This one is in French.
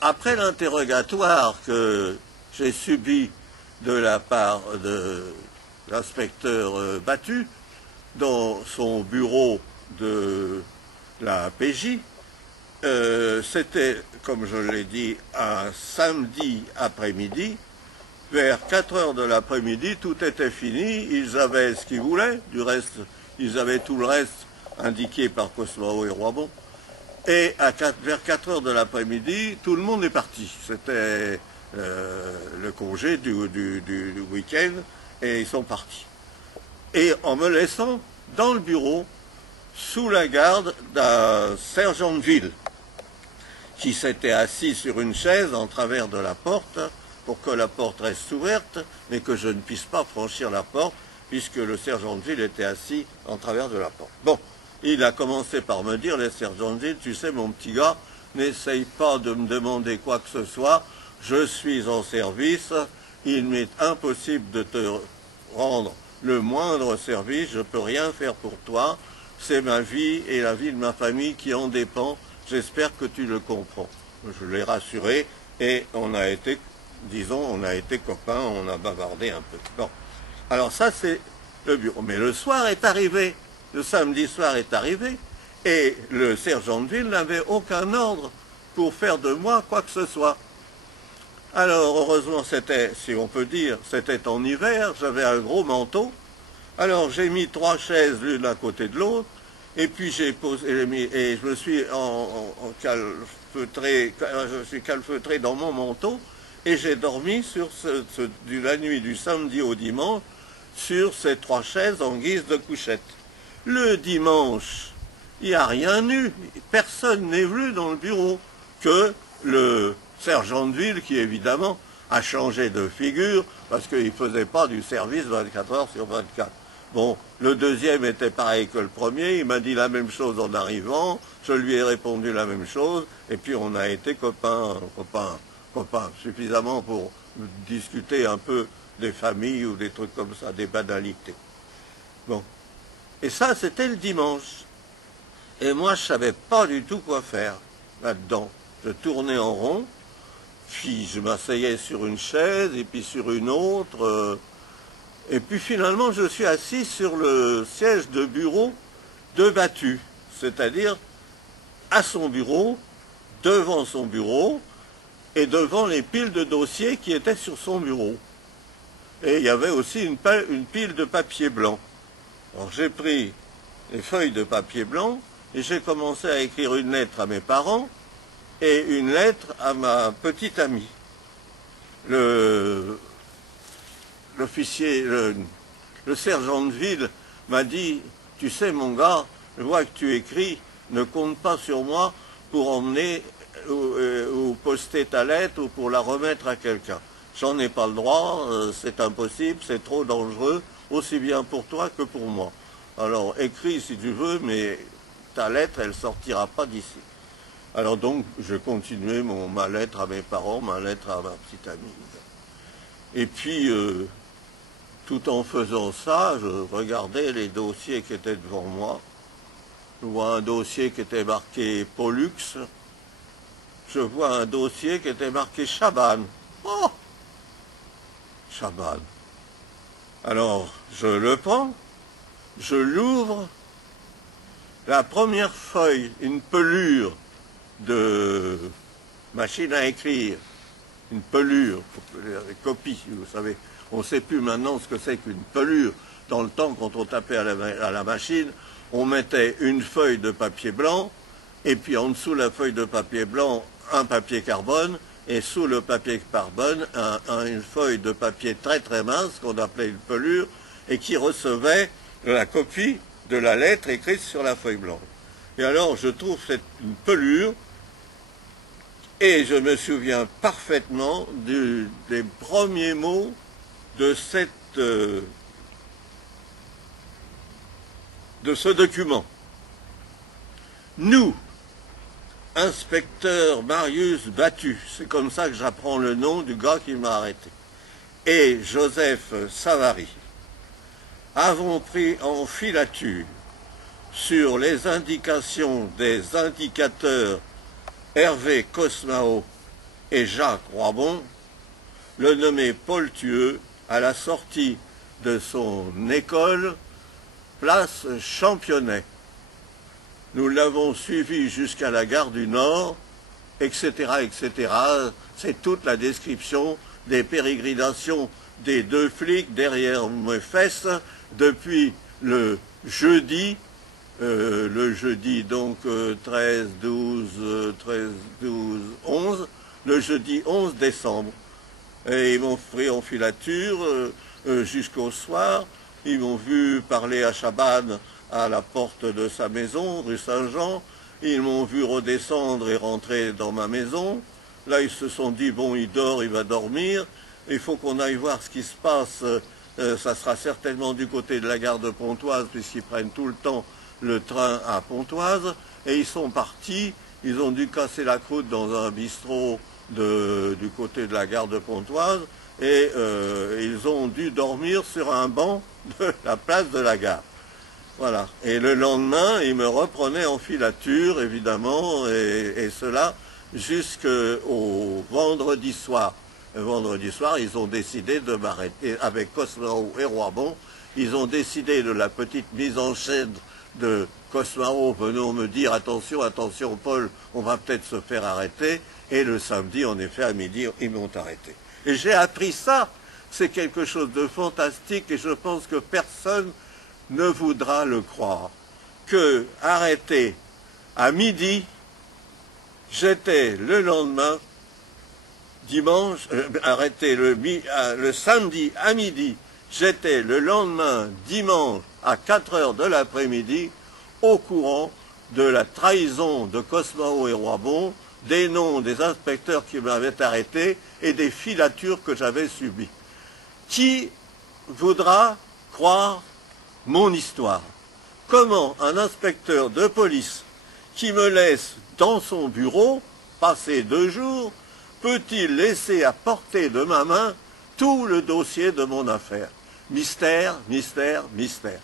après l'interrogatoire que j'ai subi de la part de l'inspecteur Battu dans son bureau de la PJ, c'était, comme je l'ai dit, un samedi après-midi. Vers 4 heures de l'après-midi, tout était fini. Ils avaient ce qu'ils voulaient. Du reste, ils avaient tout le reste indiqué par Cosmao et Roibon. Et vers 4 heures de l'après-midi, tout le monde est parti. C'était le congé du week-end et ils sont partis. Et en me laissant dans le bureau, sous la garde d'un sergent de ville qui s'était assis sur une chaise en travers de la porte pour que la porte reste ouverte, mais que je ne puisse pas franchir la porte puisque le sergent de ville était assis en travers de la porte. Bon, il a commencé par me dire, le sergent de ville, tu sais mon petit gars, n'essaye pas de me demander quoi que ce soit, je suis en service, il m'est impossible de te rendre le moindre service, je ne peux rien faire pour toi, c'est ma vie et la vie de ma famille qui en dépend, j'espère que tu le comprends. Je l'ai rassuré et on a été, disons, on a été copains, on a bavardé un peu. Bon, alors ça c'est le bureau. Mais le soir est arrivé, le samedi soir est arrivé, et le sergent de ville n'avait aucun ordre pour faire de moi quoi que ce soit. Alors heureusement c'était, si on peut dire, c'était en hiver, j'avais un gros manteau. Alors j'ai mis 3 chaises l'une à côté de l'autre, et puis j'ai posé, et je me suis calfeutré dans mon manteau, et j'ai dormi sur la nuit du samedi au dimanche sur ces 3 chaises en guise de couchette. Le dimanche, il n'y a rien eu, personne n'est venu dans le bureau que le sergent de ville qui évidemment a changé de figure parce qu'il ne faisait pas du service 24 heures sur 24. Bon, le deuxième était pareil que le premier, il m'a dit la même chose en arrivant, je lui ai répondu la même chose, et puis on a été copains, suffisamment pour discuter un peu des familles ou des trucs comme ça, des banalités. Bon, et ça c'était le dimanche. Et moi je savais pas du tout quoi faire là-dedans. Je tournais en rond, puis je m'asseyais sur une chaise, et puis sur une autre... Et puis finalement, je suis assis sur le siège de bureau de Battu, c'est-à-dire à son bureau, devant son bureau, et devant les piles de dossiers qui étaient sur son bureau. Et il y avait aussi une pile de papier blanc. Alors j'ai pris les feuilles de papier blanc, et j'ai commencé à écrire une lettre à mes parents, et une lettre à ma petite amie. L'officier, le sergent de ville m'a dit, tu sais mon gars, je vois que tu écris, ne compte pas sur moi pour emmener ou poster ta lettre ou pour la remettre à quelqu'un. J'en ai pas le droit, c'est impossible, c'est trop dangereux, aussi bien pour toi que pour moi. Alors écris si tu veux, mais ta lettre, elle sortira pas d'ici. Alors donc, je continuais ma lettre à mes parents, ma lettre à ma petite amie. Et puis, tout en faisant ça, je regardais les dossiers qui étaient devant moi. Je vois un dossier qui était marqué Pollux. Je vois un dossier qui était marqué Chaban. Oh! Chaban. Alors, je le prends, je l'ouvre. La première feuille, une pelure de machine à écrire, une pelure, les copies, vous savez. On ne sait plus maintenant ce que c'est qu'une pelure. Dans le temps, quand on tapait à la machine, on mettait une feuille de papier blanc, et puis en dessous la feuille de papier blanc, un papier carbone, et sous le papier carbone, une feuille de papier très très mince, qu'on appelait une pelure, et qui recevait la copie de la lettre écrite sur la feuille blanche. Et alors, je trouve une pelure, et je me souviens parfaitement des premiers mots de ce document. Nous, inspecteur Marius Battu, c'est comme ça que j'apprends le nom du gars qui m'a arrêté, et Joseph Savary, avons pris en filature sur les indications des indicateurs Hervé Cosmao et Jacques Roibon, le nommé Paul Thueux, à la sortie de son école, place Championnet. Nous l'avons suivi jusqu'à la gare du Nord, etc., etc. C'est toute la description des pérégrinations des deux flics derrière mes fesses depuis le jeudi donc 13, 12, 11, le jeudi 11 décembre. Et ils m'ont pris en filature jusqu'au soir. Ils m'ont vu parler à Chabannes à la porte de sa maison, rue Saint-Jean. Ils m'ont vu redescendre et rentrer dans ma maison. Là, ils se sont dit, bon, il dort, il va dormir. Il faut qu'on aille voir ce qui se passe. Ça sera certainement du côté de la gare de Pontoise, puisqu'ils prennent tout le temps le train à Pontoise. Et ils sont partis. Ils ont dû casser la croûte dans un bistrot du côté de la gare de Pontoise. Et ils ont dû dormir sur un banc de la place de la gare. Voilà. Et le lendemain, ils me reprenaient en filature, évidemment, et cela jusqu'au vendredi soir. Le vendredi soir, ils ont décidé de m'arrêter avec Cosmaro et Roibon. Ils ont décidé de la petite mise en chaîne de Cosmaro venant me dire attention, attention Paul, on va peut-être se faire arrêter. Et le samedi, en effet, à midi, ils m'ont arrêté. Et j'ai appris ça. C'est quelque chose de fantastique et je pense que personne ne voudra le croire. Que, arrêté à midi, j'étais le lendemain, dimanche, arrêté le samedi à midi, j'étais le lendemain, dimanche, à 4 heures de l'après-midi, au courant de la trahison de Cosmaro et Roibon, des noms des inspecteurs qui m'avaient arrêté et des filatures que j'avais subies. Qui voudra croire mon histoire? Comment un inspecteur de police qui me laisse dans son bureau passer 2 jours peut-il laisser à portée de ma main tout le dossier de mon affaire? Mystère, mystère, mystère.